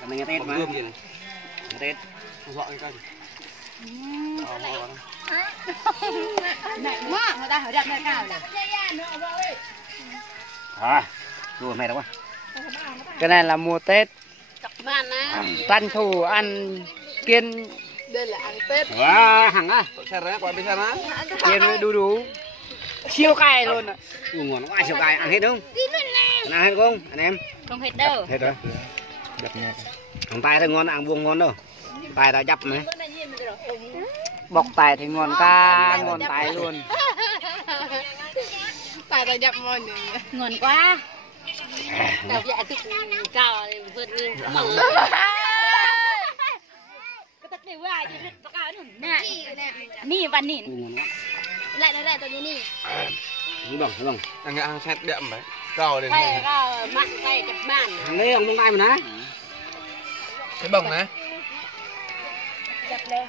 Cái này nghe tết mà. Nghe tết. Gọi cái cân. Nặng quá, người ta hỏi đặt nơi cao này. Đùa mày đâu quá. Cái này là mùa Tết. Tranh thủ ăn kiên. đây là ăn Tết. Hằng á. Kiên với đu. Siêu cay luôn ạ. Ngon quá, siêu cay, ăn hết không? Ăn hết không anh em? Không hết đâu. Hết rồi. Thằng tay thì ngon, ăn vuông ngon đâu. Tay ta dập này. Bọc tài thì ngon ca, ngon tài luôn. Tài ta dập ngon quá. Đào dạ thức cao vượt lên. Cái tất này qua chứ rất cao nữa. Nì và nìn. Lại tôi đi. Đúng. Ăn xét đệm đấy. Cao đến. Tay mặn tay chặt bàn. Thằng đấy ông trong tay mà nè. Cái bông này. Chặt lên.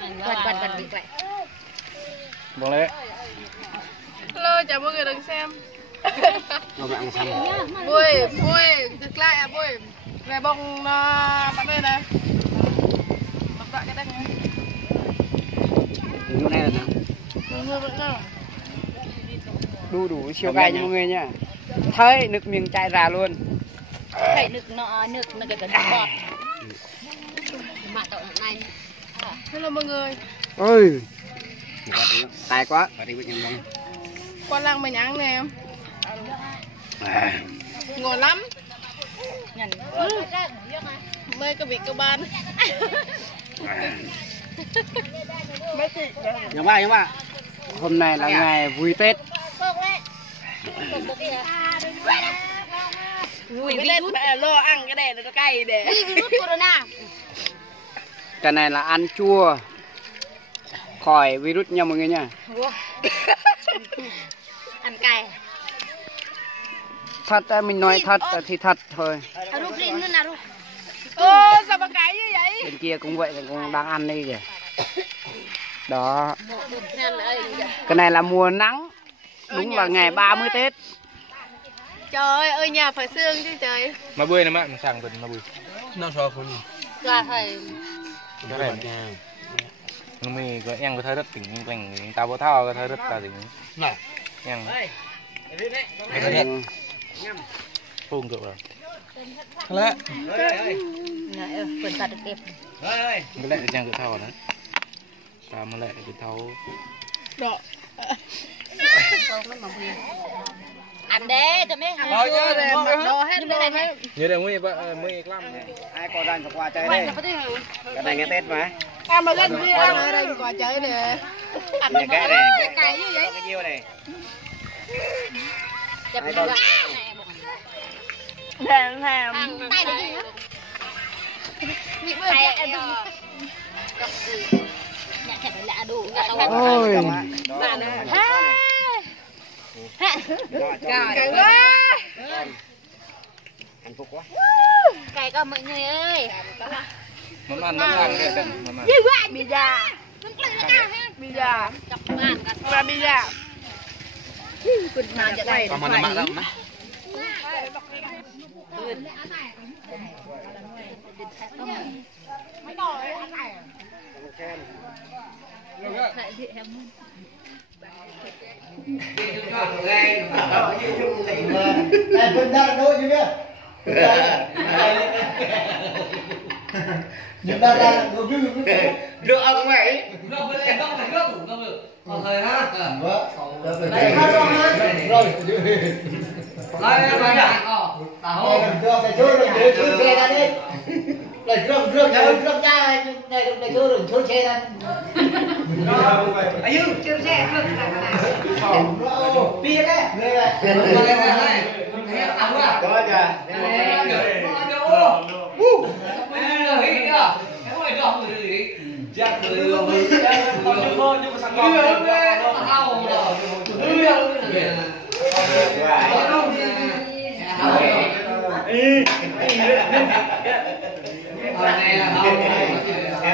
Quần bị vậy. Bông lệ. Hello, chào mọi người đang xem. Rồi ăn xong. Bui, thực lại à bui. Về bông bắt bên này. Bọc lại cái đất này. Cái này là sao? Mưa vẫn nào. Đủ siêu cay nha mọi người nha. Thấy nước miếng chảy ra luôn. Thấy nước cái bọt. Mà tội này. Hello mọi người. Ôi. Tài quá. Phải đi với nhân bông. Qua lăng mình ăn nè em. Ngon lắm. Mê cái vị cơ ban. Nhớ ba. Hôm nay là ngày vui Tết. Vui virus lo ăn cái này nó cay để. Virus corona. Cái này là ăn chua. Khỏi virus nha mọi người nha. Ăn cay. Thật mình nói thật thì thật thôi. Sao mà cay như vậy? Bên kia cũng vậy, cũng đang ăn đây kìa. Đó. Cái này là mùa nắng. Đúng là ngày 30 Tết. Trời ơi nhà phải xương chứ trời. Mà bươi nó mặn sang gần mà bươi. Nó sao không? Là phải Cái này nha. Mình có em có thấy đất tỉnh quanh tao có thao có thấy đất ta tỉnh. Này. Em. Cái này. Phun cậu rồi. Lẽ. phần thật được đẹp. Ơi. Cái lại trang cậu thao đấy. Ta mà lại cái thao. Đó. Ăn đế cho mấy hàng. Thôi chứ Đồ hết đồ hết. Nhớ đây mới lắm. Ai có rảnh qua chơi đây. Cái này nghe Tết mà. Em mà lên đi ăn ở đây quả chơi nè. Ăn cái này cay như vậy. Cái nhiêu này. Chụp đi bạn. Thèm. Tay để gì á? Bị bơi em đừng. Nhà thèm lạ đủ. Ôi. Bạn ơi. Cay quá. Hạnh phúc quá. Cay con mọi người ơi. Món ăn nó ăn cái món ăn. Pizza. Chọc màn cả. Và pizza. Quần mà chạy đây. Còn món ăn lắm á. Mấy tỏi ăn này. Đây bên đó đôi như kia. Nhưng ta ra được ông vậy. Không thời ha. Đây hát rồi. Đây em này. Tao. Cho cái chỗ này đưa xe ra đi. Đây rước cha này chỗ đường chỗ xe ra. Ayu, chơi xe phượt. Bia đấy. Này. Có kìa. Chắc rồi không nhưng mà sang con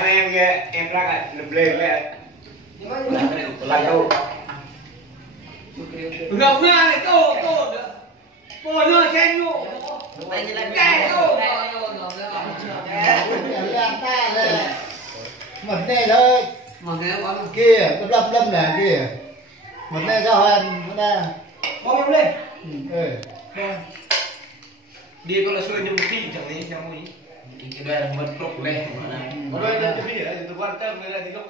em kìa em ra lại lùm lên lại lại đâu gặp ra này câu Này như là cái đâu. Làm ta là một này thôi. Mà cái quán Kia, lâm lâm là kia. Một này sao hơn, một này. bom lên. Ừ. Đi con là xuôi nhưng tí chẳng lý chẳng lý. Cái đây là mất cục lên. Ở đây là cái gì đấy, tôi quan tâm cái này thì không.